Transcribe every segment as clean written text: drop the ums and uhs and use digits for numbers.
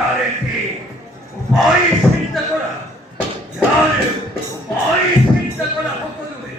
ইয়ারে কি উপায় চিন্তা করা ইয়ারে উপায় চিন্তা করা সকলোৱে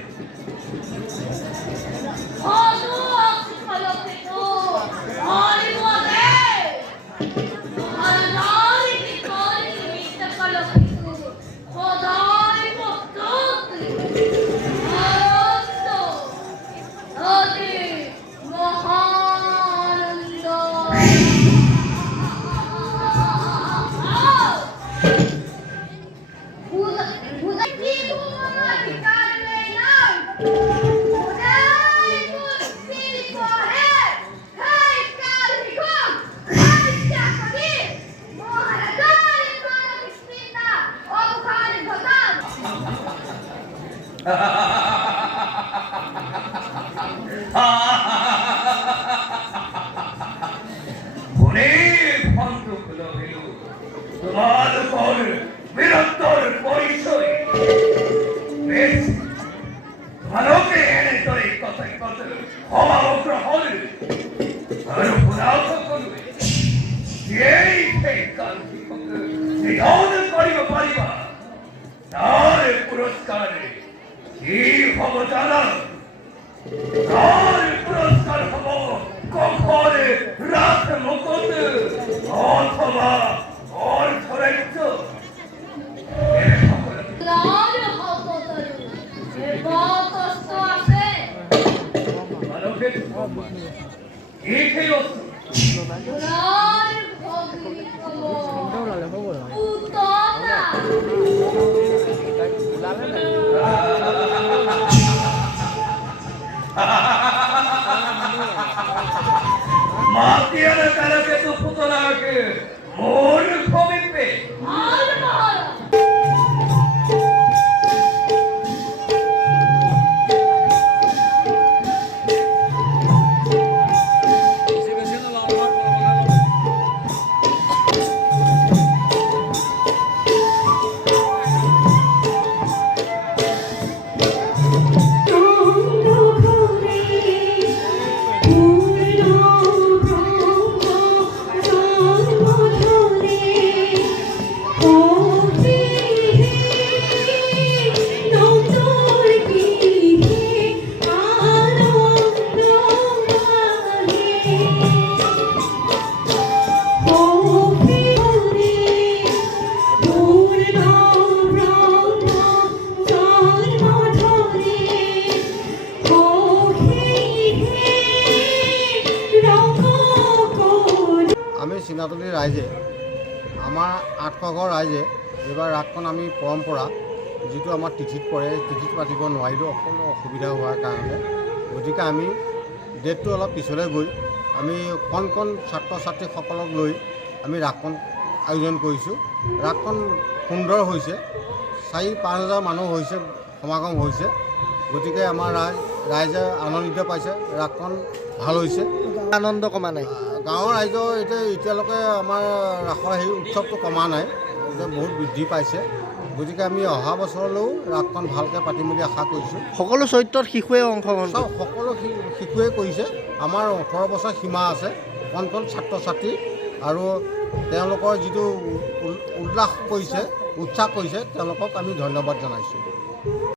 তোমালোকৰ বীৰত্বৰ পৰিচয় বেছ তোমালোকে এনেদৰে কথাই কথাই সমাগ্ৰহণ আৰু শুনাও সকলোৱে এই সেই কান্তিকক নিধন কৰিব পাৰিবা তাৰ পুৰস্কাৰ কি হ'ব জানা তাৰ পুৰস্কাৰ হ'ব কখৰে ৰথমবত অথবা অৰ্থৰাজ্য মাতিয়ার কালকে তো পুতলাকে মোর কমিবে চিনাতলী ৰাইজে আমাৰ ৮০০ ঘৰ ৰাইজে এইবাৰ ৰাসখন আমি পৰম্পৰা যিটো আমাৰ তিথিত পৰে তিথিত পাতিব নোৱাৰিলোঁ অকণো অসুবিধা হোৱাৰ কাৰণে গতিকে আমি ডেটটো অলপ পিছলৈ গৈ আমি কণ কণ ছাত্ৰ ছাত্ৰীসকলক লৈ আমি ৰাসখন আয়োজন কৰিছোঁ ৰাসখন সুন্দৰ হৈছে ৪-৫ হাজাৰ মানুহ হৈছে সমাগম হৈছে গতিকে আমাৰ ৰাইজে আনন্দিত পাইছে ৰাসখন ভাল হৈছে আনন্দ কমা নাই গাঁৱৰ ৰাইজৰ এতিয়ালৈকে আমাৰ ৰাসৰ সেই উৎসৱটো কমা নাই এতিয়া বহুত বৃদ্ধি পাইছে গতিকে আমি অহা বছৰলৈও ৰাসখন ভালকৈ পাতিম বুলি আশা কৰিছোঁ সকলো চৰিত্ৰত শিশুৱে অংশগ্ৰহণ সকলো শিশুৱে কৰিছে আমাৰ ১৮ বছৰ সীমা আছে কণ কণ ছাত্ৰ ছাত্ৰী আৰু তেওঁলোকৰ যিটো উল্লাস কৰিছে উৎসাহ কৰিছে তেওঁলোকক আমি ধন্যবাদ জনাইছোঁ।